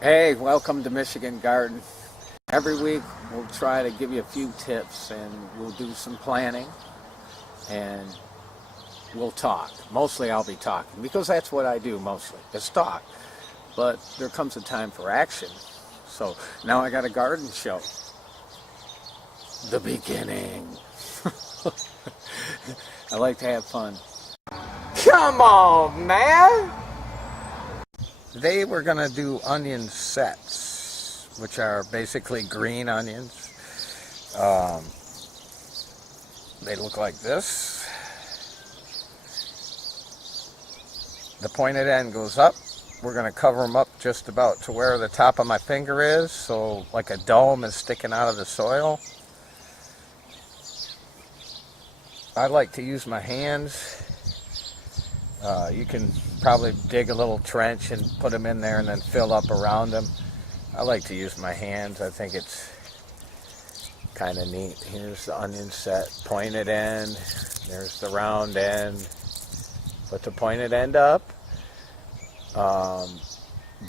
Hey, welcome to Michigan Garden. Every week we'll try to give you a few tips and we'll do some planning and we'll talk. Mostly I'll be talking because that's what I do mostly, is talk. But there comes a time for action. So now I got a garden show. The beginning. I like to have fun. Come on, man! Today we're going to do onion sets, which are basically green onions. They look like this. The pointed end goes up. We're going to cover them up just about to where the top of my finger is, so like a dome is sticking out of the soil. I like to use my hands. You can probably dig a little trench and put them in there and then fill up around them. I like to use my hands. I think it's kind of neat. Here's the onion set, pointed end. There's the round end. Put the pointed end up.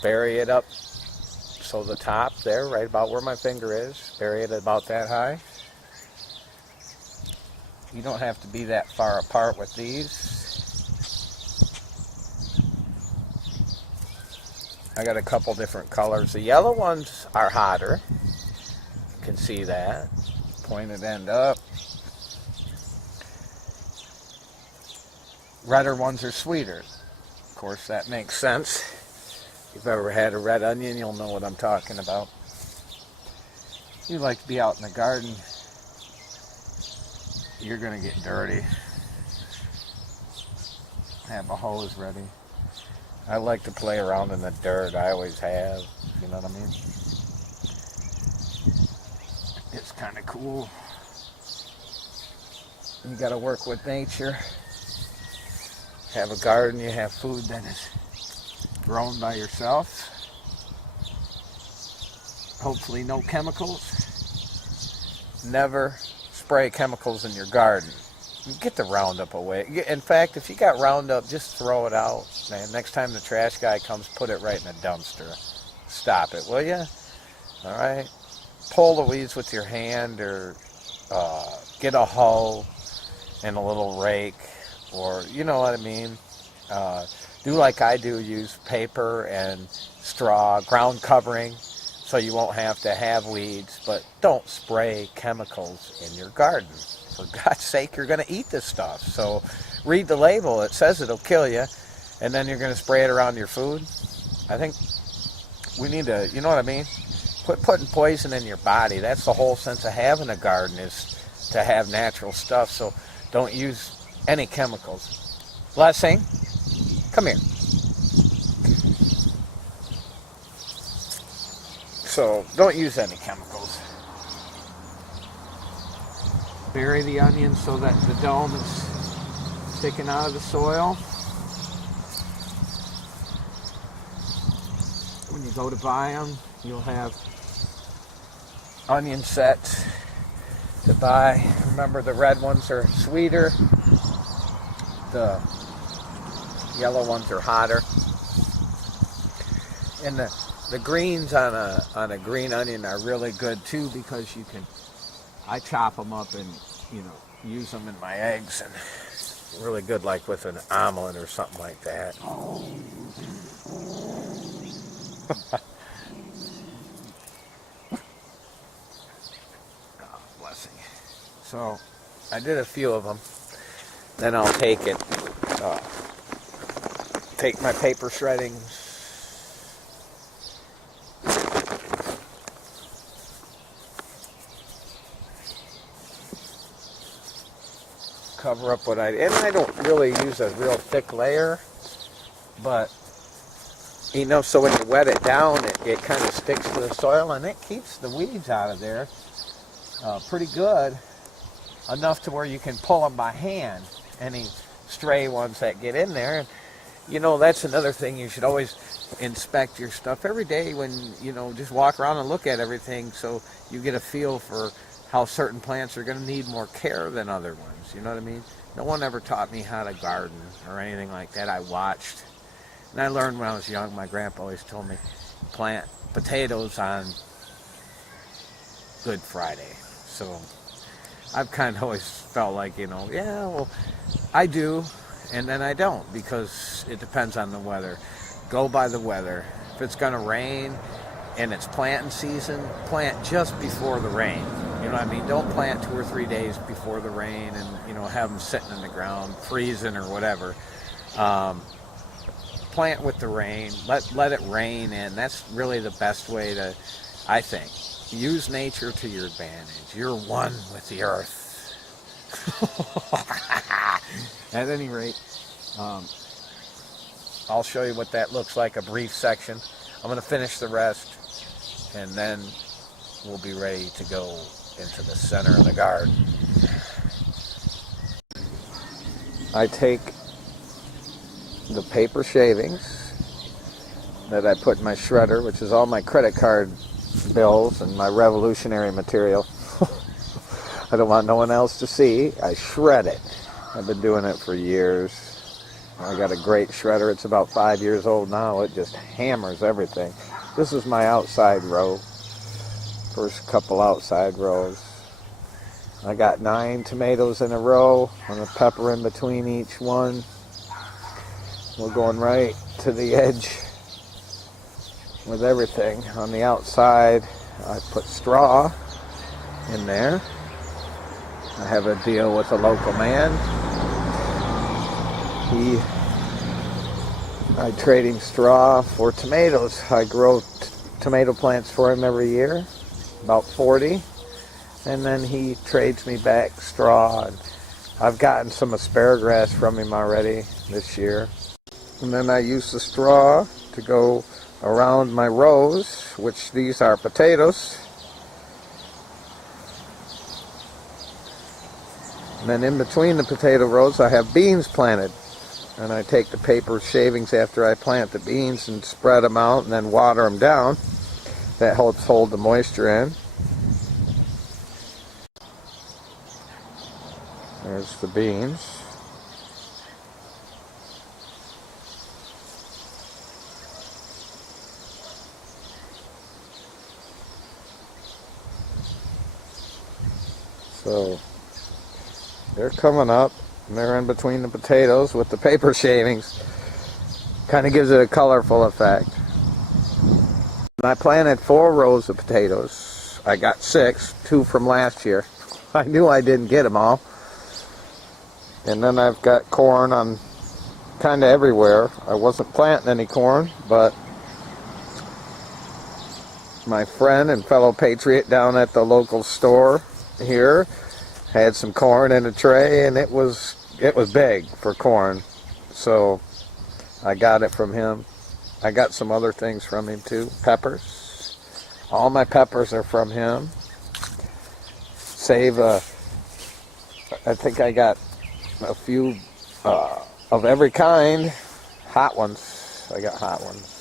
Bury it up so the top there, right about where my finger is, bury it about that high. You don't have to be that far apart with these. I got a couple different colors. The yellow ones are hotter. You can see that. Pointed end up. Redder ones are sweeter. Of course, that makes sense. If you've ever had a red onion, you'll know what I'm talking about. You like to be out in the garden, you're going to get dirty. Have a hose ready. I like to play around in the dirt. I always have. You know what I mean? It's kind of cool. You got to work with nature. Have a garden. You have food that is grown by yourself. Hopefully no chemicals. Never spray chemicals in your garden. Get the Roundup away. In fact, if you got Roundup, just throw it out. Man, next time the trash guy comes, put it right in the dumpster. Stop it, will you? All right? Pull the weeds with your hand, or get a hoe and a little rake, or you know what I mean. Do like I do, use paper and straw, ground covering, so you won't have to have weeds, but don't spray chemicals in your garden. For God's sake, you're going to eat this stuff. So read the label. It says it'll kill you, and then you're going to spray it around your food. I think we need to, you know what I mean? Quit putting poison in your body. That's the whole sense of having a garden, is to have natural stuff. So don't use any chemicals. Blessing, come here. So don't use any chemicals. Bury the onions so that the dome is sticking out of the soil. When you go to buy them, you'll have onion sets to buy. Remember, the red ones are sweeter. The yellow ones are hotter. And the greens on a green onion are really good too, because you can, I chop them up and, you know, use them in my eggs, and really good like with an omelet or something like that. Oh, blessing. So I did a few of them. Then I'll take it, take my paper shredding, cover up what and I don't really use a real thick layer, but enough so when you wet it down, it kind of sticks to the soil, and it keeps the weeds out of there pretty good, enough to where you can pull them by hand, any stray ones that get in there. And you know, that's another thing, you should always inspect your stuff every day, when, you know, just walk around and look at everything so you get a feel for how certain plants are going to need more care than other ones. You know what I mean? No one ever taught me how to garden or anything like that. I watched. And I learned when I was young. My grandpa always told me, plant potatoes on Good Friday. So I've kind of always felt like, yeah, well, I do, and then I don't, because it depends on the weather. Go by the weather. If it's going to rain and it's planting season, plant just before the rain. You know what I mean? Don't plant 2 or 3 days before the rain and, have them sitting in the ground, freezing or whatever. Plant with the rain. Let it rain in. That's really the best way to, I think, use nature to your advantage. You're one with the earth. At any rate, I'll show you what that looks like, a brief section. I'm going to finish the rest, and then we'll be ready to go into the center of the garden. I take the paper shavings that I put in my shredder, which is all my credit card bills and my revolutionary material. I don't want no one else to see. I shred it. I've been doing it for years. I got a great shredder. It's about 5 years old now. It just hammers everything. This is my outside row. First couple outside rows. I got 9 tomatoes in a row and a pepper in between each one. We're going right to the edge with everything. On the outside, I put straw in there. I have a deal with a local man. I trade him straw for tomatoes. I grow tomato plants for him every year, about 40. And then he trades me back straw. And I've gotten some asparagus from him already this year. And then I use the straw to go around my rows, which these are potatoes. And then in between the potato rows I have beans planted. And I take the paper shavings after I plant the beans and spread them out and then water them down. That helps hold the moisture in. There's the beans. So they're coming up, and they're in between the potatoes with the paper shavings. Kind of gives it a colorful effect. I planted 4 rows of potatoes. I got 6, 2 from last year. I knew I didn't get them all. And then I've got corn on kind of everywhere. I wasn't planting any corn, but my friend and fellow patriot down at the local store here had some corn in a tray, and it was big for corn, so I got it from him. I got some other things from him too. Peppers. All my peppers are from him. I think I got a few of every kind. Hot ones. I got hot ones.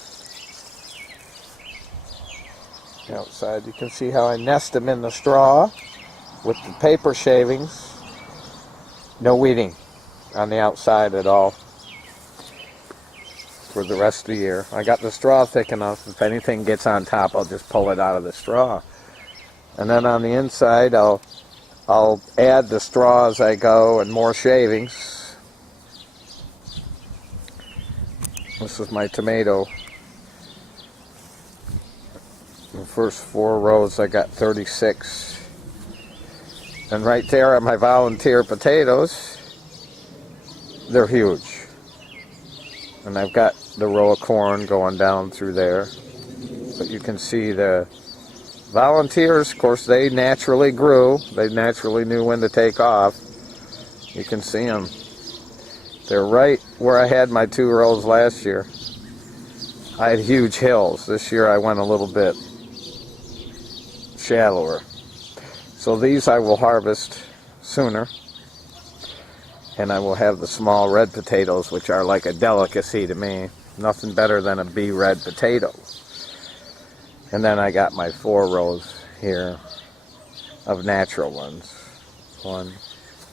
Outside you can see how I nest them in the straw with the paper shavings. No weeding on the outside at all for the rest of the year. I got the straw thick enough. If anything gets on top, I'll just pull it out of the straw. And then on the inside, I'll add the straw as I go and more shavings. This is my tomato. In the first 4 rows, I got 36. And right there are my volunteer potatoes. They're huge. And I've got the row of corn going down through there. But you can see the volunteers, of course, they naturally grew. They naturally knew when to take off. You can see them. They're right where I had my 2 rows last year. I had huge hills. This year I went a little bit shallower. So these I will harvest sooner. And I will have the small red potatoes, which are like a delicacy to me. Nothing better than a bee red potato. And then I got my 4 rows here of natural ones. 1,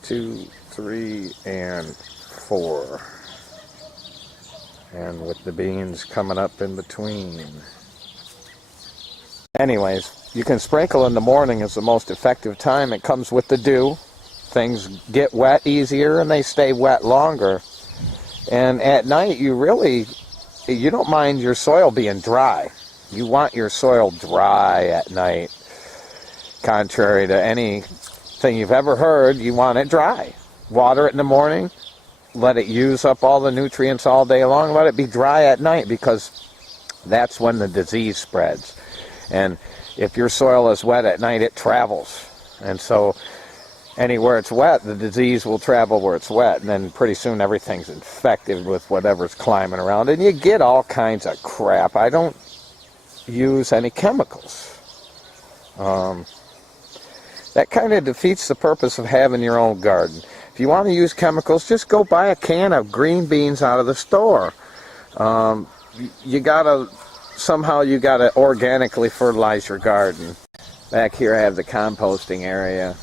2, 3, and 4. And with the beans coming up in between. Anyways, you can sprinkle in the morning is the most effective time. It comes with the dew. Things get wet easier and they stay wet longer. And at night, you don't mind your soil being dry. You want your soil dry at night. Contrary to anything you've ever heard, you want it dry. Water it in the morning, let it use up all the nutrients all day long, let it be dry at night, because that's when the disease spreads. And if your soil is wet at night, it travels. And so anywhere it's wet, the disease will travel where it's wet, and then pretty soon everything's infected with whatever's climbing around, and you get all kinds of crap. I don't use any chemicals. That kind of defeats the purpose of having your own garden. If you want to use chemicals, just go buy a can of green beans out of the store. You gotta organically fertilize your garden. Back here I have the composting area.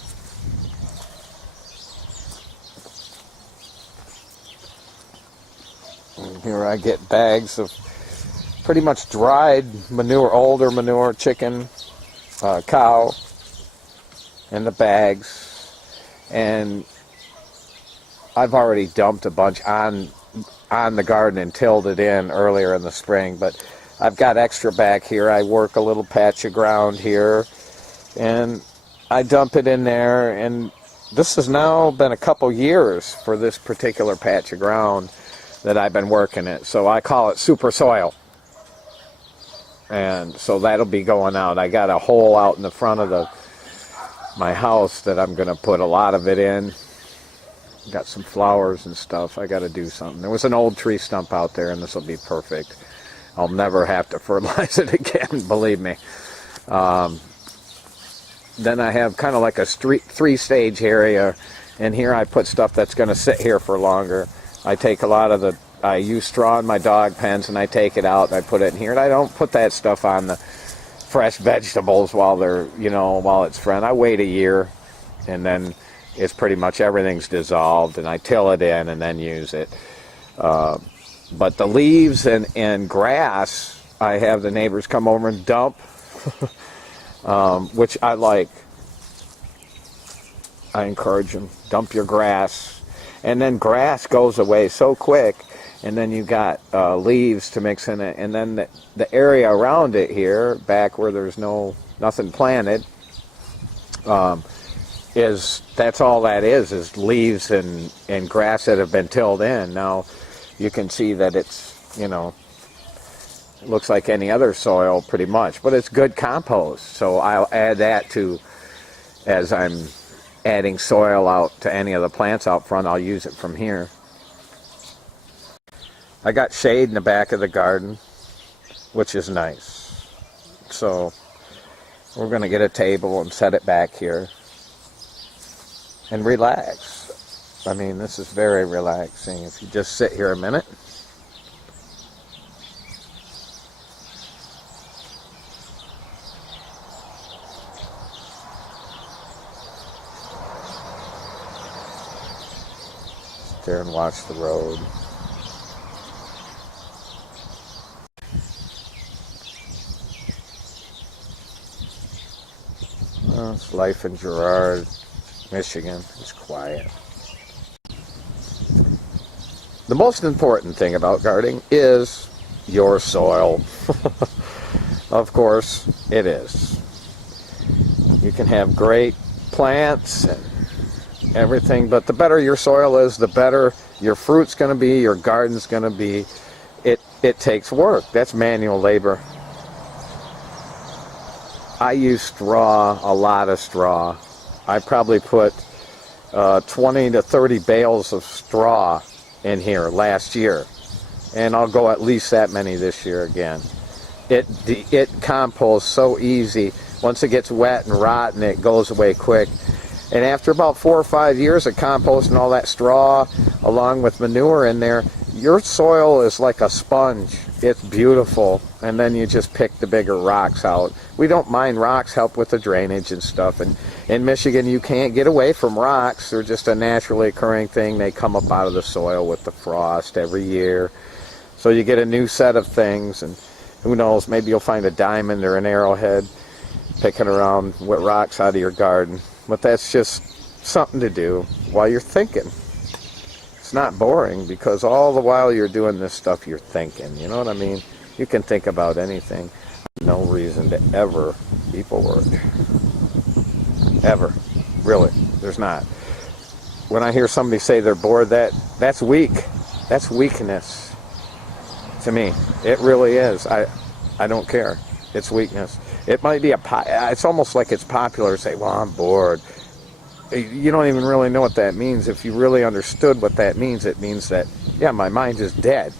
And here I get bags of pretty much dried manure, older manure, chicken, cow, in the bags. And I've already dumped a bunch on the garden and tilled it in earlier in the spring, but I've got extra back here. I work a little patch of ground here and I dump it in there, and this has now been a couple years for this particular patch of ground that I've been working it. So I call it super soil. And so that'll be going out. I got a hole out in the front of my house that I'm going to put a lot of it in. Got some flowers and stuff. I got to do something. There was an old tree stump out there, and this will be perfect. I'll never have to fertilize it again, believe me. Then I have kind of like a three-stage area, and here I put stuff that's going to sit here for longer. I take a lot of I use straw in my dog pens, and I take it out and I put it in here, and I don't put that stuff on the fresh vegetables while it's fresh. I wait a year, and then it's pretty much everything's dissolved, and I till it in and then use it. But the leaves and grass, I have the neighbors come over and dump, which I like. I encourage them, dump your grass. And then grass goes away so quick, and then you got leaves to mix in it, and then the area around it here, back where there's nothing planted, that's all that is leaves and grass that have been tilled in. Now you can see that it's, it looks like any other soil pretty much, but it's good compost. So I'll add that as I'm adding soil out to any of the plants out front. I'll use it from here. I got shade in the back of the garden, which is nice. So we're going to get a table and set it back here and relax. I mean, this is very relaxing if you just sit here a minute. Sit there and watch the road. Well, it's life in Girard, Michigan. It's quiet. The most important thing about gardening is your soil. Of course, it is. You can have great plants and everything, but the better your soil is, the better your fruit's going to be, your garden's going to be. It takes work. That's manual labor. I use straw, a lot of straw. I probably put 20 to 30 bales of straw in here last year, and I'll go at least that many this year again. It composts so easy. Once it gets wet and rotten, it goes away quick. And after about 4 or 5 years of composting all that straw along with manure in there, your soil is like a sponge. It's beautiful. And then you just pick the bigger rocks out. We don't mind rocks, help with the drainage and stuff. And in Michigan, you can't get away from rocks. They're just a naturally occurring thing. They come up out of the soil with the frost every year. So you get a new set of things. And Who knows, maybe you'll find a diamond or an arrowhead picking around wet rocks out of your garden. But that's just something to do while you're thinking. It's not boring, because all the while you're doing this stuff, you're thinking. You know what I mean? You can think about anything. No reason to ever be bored. Ever. Really. There's not. When I hear somebody say they're bored, that's weak. That's weakness to me. It really is. I don't care. It's weakness. It might be it's almost like it's popular to say, well, I'm bored. You don't even really know what that means. If you really understood what that means, it means that, yeah, my mind is dead.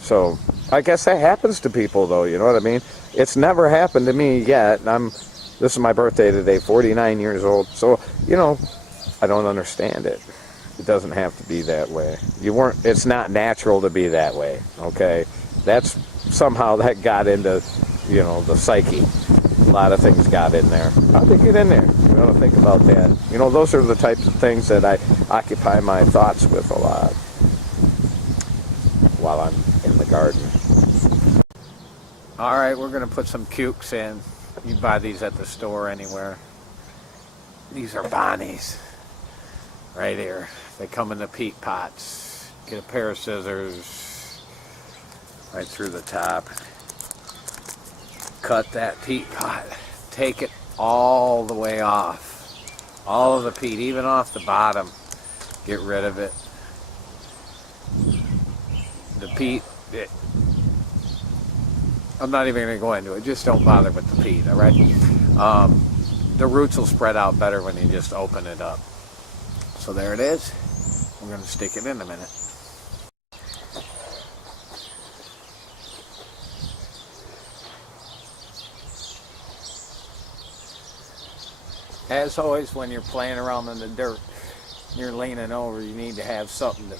So I guess that happens to people, though, you know what I mean? It's never happened to me yet. This is my birthday today, 49 years old. So, you know, I don't understand it. It doesn't have to be that way. It's not natural to be that way, okay? That's somehow that got into, you know, the psyche. A lot of things got in there. How'd they get in there? You know, think about that. You know, those are the types of things that I occupy my thoughts with a lot while I'm in the garden. All right, we're going to put some cukes in. You can buy these at the store anywhere. These are Bonnie's right here. They come in the peat pots. Get a pair of scissors right through the top. Cut that peat pot. Take it all the way off. All of the peat, even off the bottom. Get rid of it. The peat, I'm not even going to go into it. Just don't bother with the peat, all right? The roots will spread out better when you just open it up. So there it is. We're going to stick it in a minute. As always, when you're playing around in the dirt, you're leaning over, you need to have something to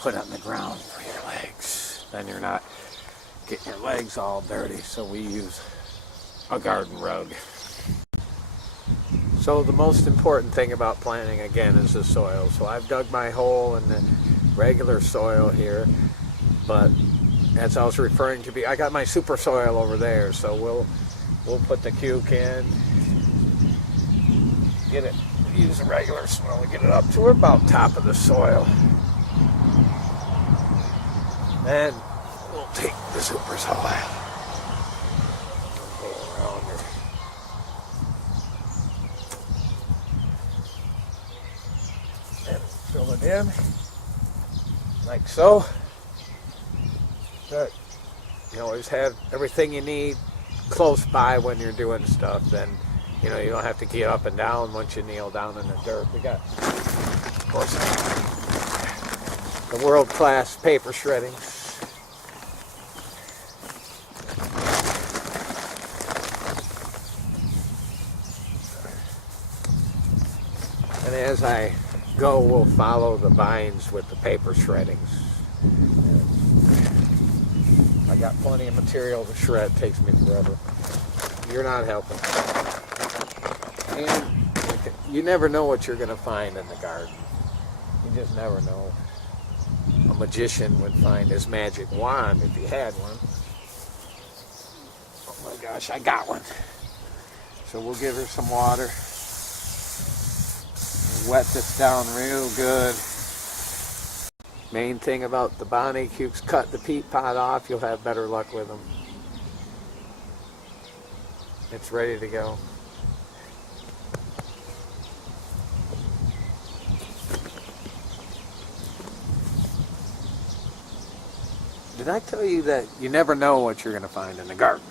put on the ground for your legs. Then you're not getting your legs all dirty, so we use a garden rug. So the most important thing about planting, again, is the soil. So I've dug my hole in the regular soil here, but as I was referring to, I got my super soil over there, so we'll put the cuke in. Get it, use the regular soil to get it up to about top of the soil. Then we'll take the super soil. Go around here. And fill it in, like so. Good. You always have everything you need close by when you're doing stuff, then you know, you don't have to get up and down once you kneel down in the dirt. We got, of course, the world-class paper shredding. And as I go, we'll follow the vines with the paper shreddings. I got plenty of material to shred. It takes me forever. You're not helping. And you never know what you're going to find in the garden. You just never know. A magician would find his magic wand if he had one. Oh my gosh, I got one. So we'll give her some water. Wet this down real good. Main thing about the Bonnie cukes, cut the peat pot off, you'll have better luck with them. It's ready to go. Did I tell you that you never know what you're going to find in the garden?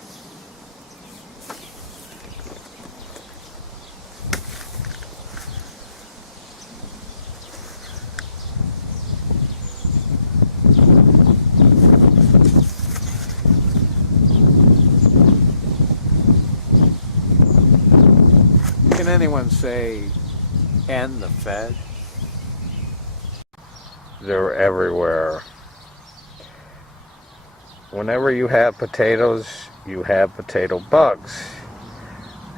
Can anyone say, and the Fed? They're everywhere. Whenever you have potatoes, you have potato bugs.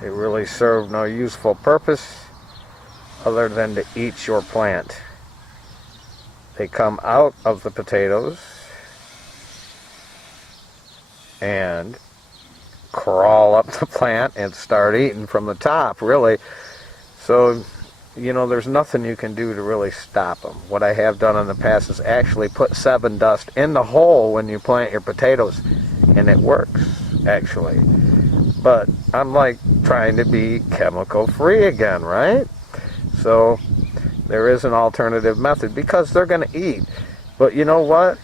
They really serve no useful purpose other than to eat your plant. They come out of the potatoes and crawl up the plant and start eating from the top, really. So, you know, there's nothing you can do to really stop them. What I have done in the past is actually put 7 dust in the hole when you plant your potatoes, and it works, actually. But I'm like trying to be chemical free again, right? So there is an alternative method because they're going to eat. But you know what?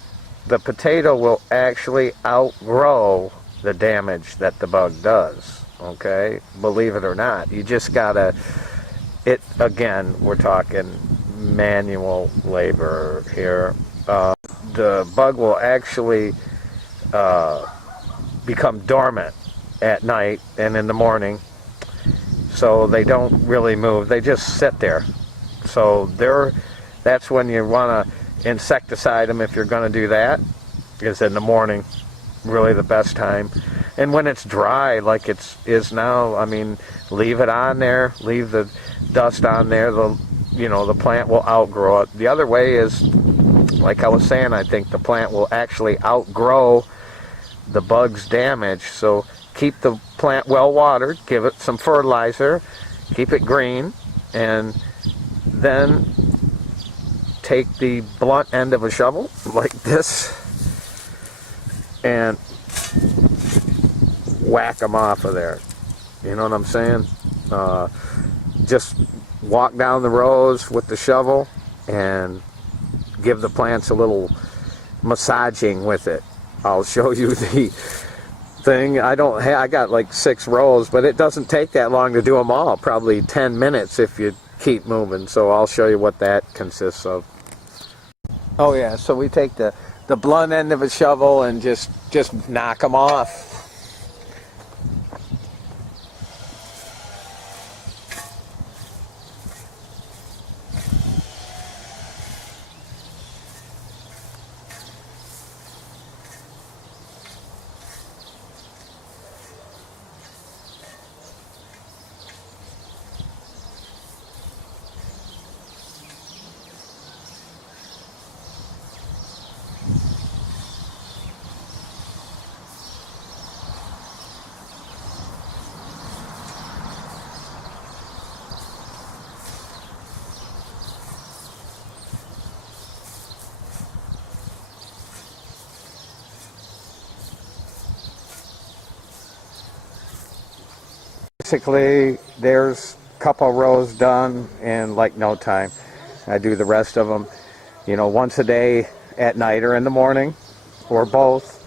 The potato will actually outgrow the damage that the bug does, okay? Believe it or not. You just gotta, again, we're talking manual labor here. The bug will actually become dormant at night and in the morning, so they don't really move. They just sit there. So that's when you want to insecticide them if you're going to do that, is in the morning. Really the best time. And when it's dry like it is now, I mean, leave it on there, leave the dust on there. The plant will outgrow it. The other way is, like I was saying, I think the plant will actually outgrow the bug's damage. So keep the plant well watered, give it some fertilizer, keep it green, and then take the blunt end of a shovel like this and whack them off of there. You know what I'm saying? Just walk down the rows with the shovel and give the plants a little massaging with it. I'll show you the thing. I got like 6 rows, but it doesn't take that long to do them all. Probably 10 minutes if you keep moving. So I'll show you what that consists of. Oh yeah, so we take the blunt end of a shovel and just knock them off. Basically, there's a couple rows done in like no time. I do the rest of them, once a day at night or in the morning, or both.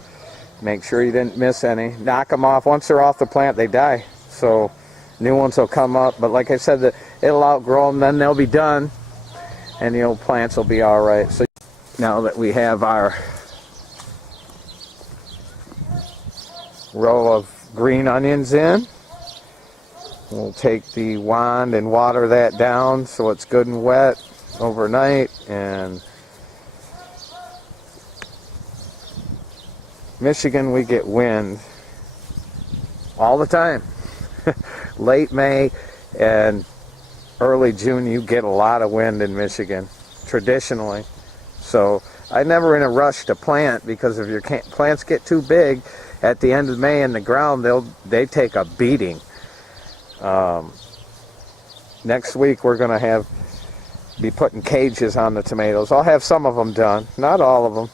Make sure you didn't miss any. Knock them off. Once they're off the plant, they die. So new ones will come up. But like I said, it'll outgrow them, then they'll be done, and the old plants will be all right. So now that we have our row of green onions in, we'll take the wand and water that down so it's good and wet overnight. And Michigan, we get wind all the time. Late May and early June, you get a lot of wind in Michigan, traditionally. So I'm never in a rush to plant, because if your plants get too big at the end of May in the ground, they take a beating. Next week we're going to be putting cages on the tomatoes. I'll have some of them done, not all of them.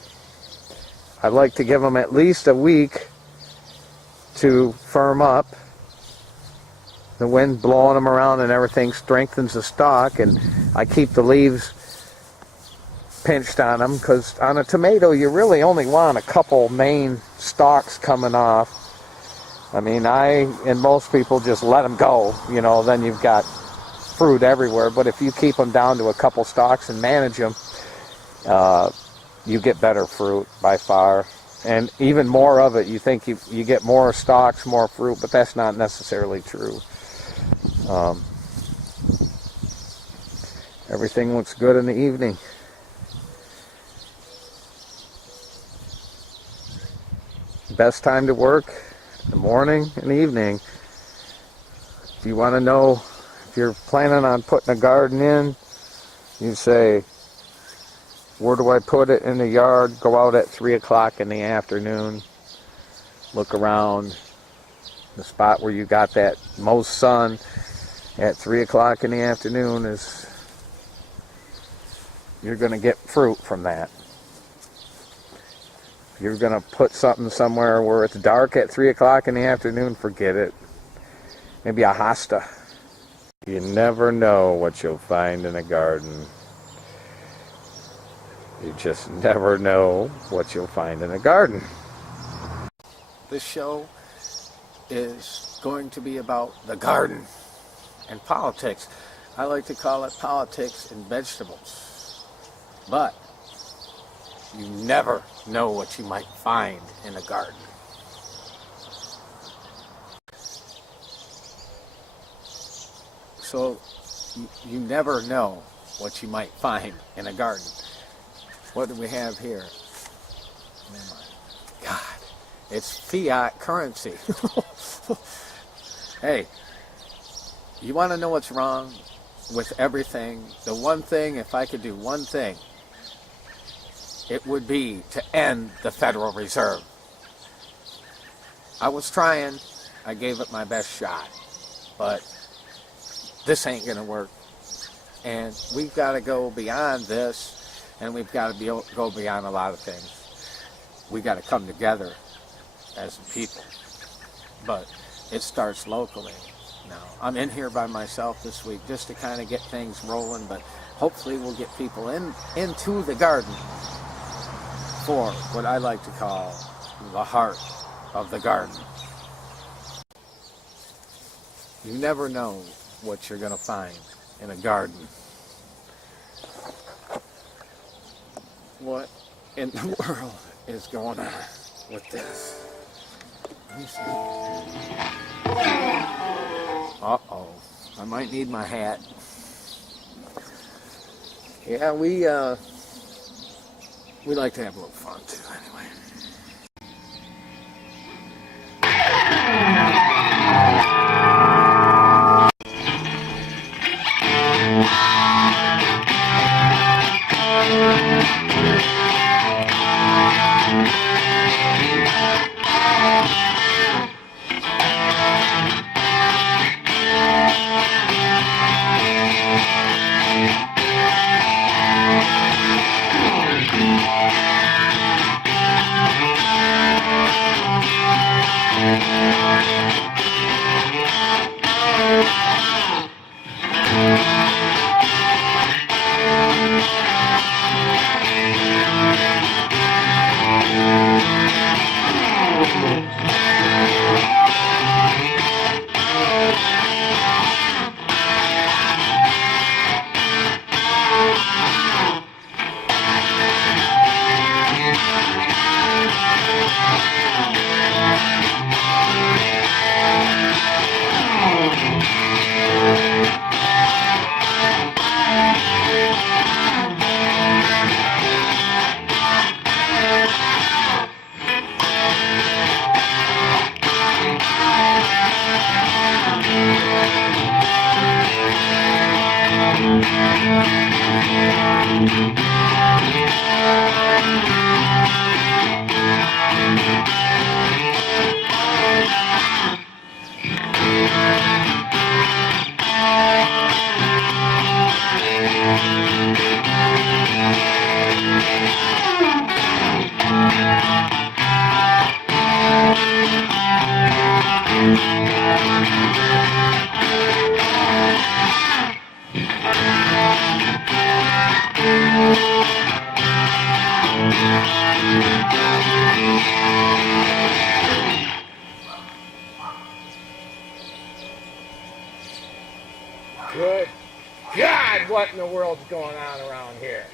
I'd like to give them at least a week to firm up. The wind blowing them around and everything strengthens the stalk, and I keep the leaves pinched on them, because on a tomato you really only want a couple main stalks coming off. I mean, and most people just let them go, then you've got fruit everywhere. But if you keep them down to a couple stalks and manage them, you get better fruit by far. And even more of it. You think you get more stalks, more fruit, but that's not necessarily true. Everything looks good in the evening. Best time to work, the morning and the evening. If you want to know if you're planning on putting a garden in, you say, where do I put it in the yard? Go out at 3 o'clock in the afternoon. Look around. The spot where you got that most sun at 3 o'clock in the afternoon is, you're going to get fruit from that. If you're going to put something somewhere where it's dark at 3 o'clock in the afternoon, forget it. Maybe a hosta. You never know what you'll find in a garden. You just never know what you'll find in a garden. This show is going to be about the garden and politics. I like to call it politics and vegetables. But you never know what you might find in a garden. So you never know what you might find in a garden. What do we have here? Oh my God, it's fiat currency. Hey, you want to know what's wrong with everything? The one thing, if I could do one thing, it would be to end the Federal Reserve. I was trying. I gave it my best shot. But this ain't going to work. And we've got to go beyond this. And we've got to go beyond a lot of things. We got to come together as a people. But it starts locally. Now, I'm in here by myself this week just to kind of get things rolling, but hopefully we'll get people into the garden for what I like to call the heart of the garden. You never know what you're going to find in a garden. What in the world is going on with this? Let me see. Uh-oh. I might need my hat. Yeah, we like to have a little fun too, anyway. Good God, what in the world's going on around here?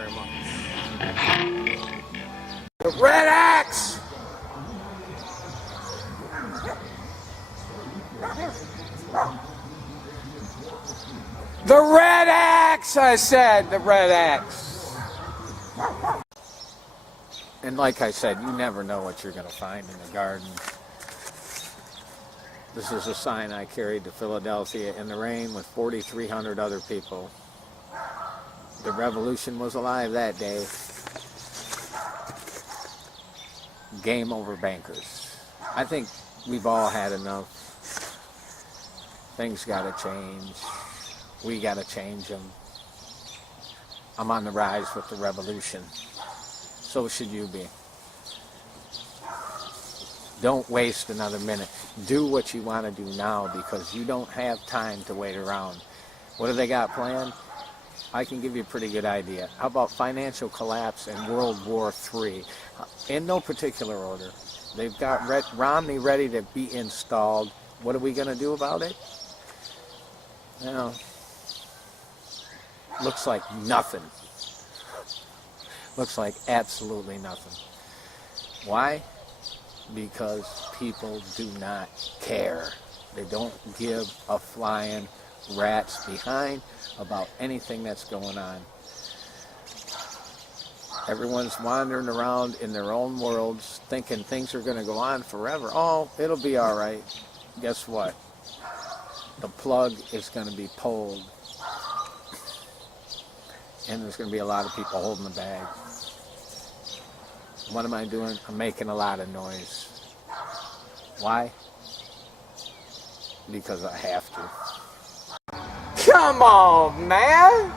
very much. The red axe! The red axe, I said, the red axe. And like I said, you never know what you're going to find in the garden. This is a sign I carried to Philadelphia in the rain with 4,300 other people. The revolution was alive that day. Game over bankers. I think we've all had enough. Things got to change. We got to change them. I'm on the rise with the revolution. So should you be. Don't waste another minute. Do what you want to do now because you don't have time to wait around. What do they got planned? I can give you a pretty good idea. How about financial collapse and World War III? In no particular order. They've got Romney ready to be installed. What are we going to do about it? You know, looks like nothing. Looks like absolutely nothing. Why? Because people do not care. They don't give a flying rat's behind about anything that's going on. Everyone's wandering around in their own worlds thinking things are going to go on forever. Oh, it'll be all right. Guess what? The plug is going to be pulled. And there's going to be a lot of people holding the bag. What am I doing? I'm making a lot of noise. Why? Because I have to. Come on, man!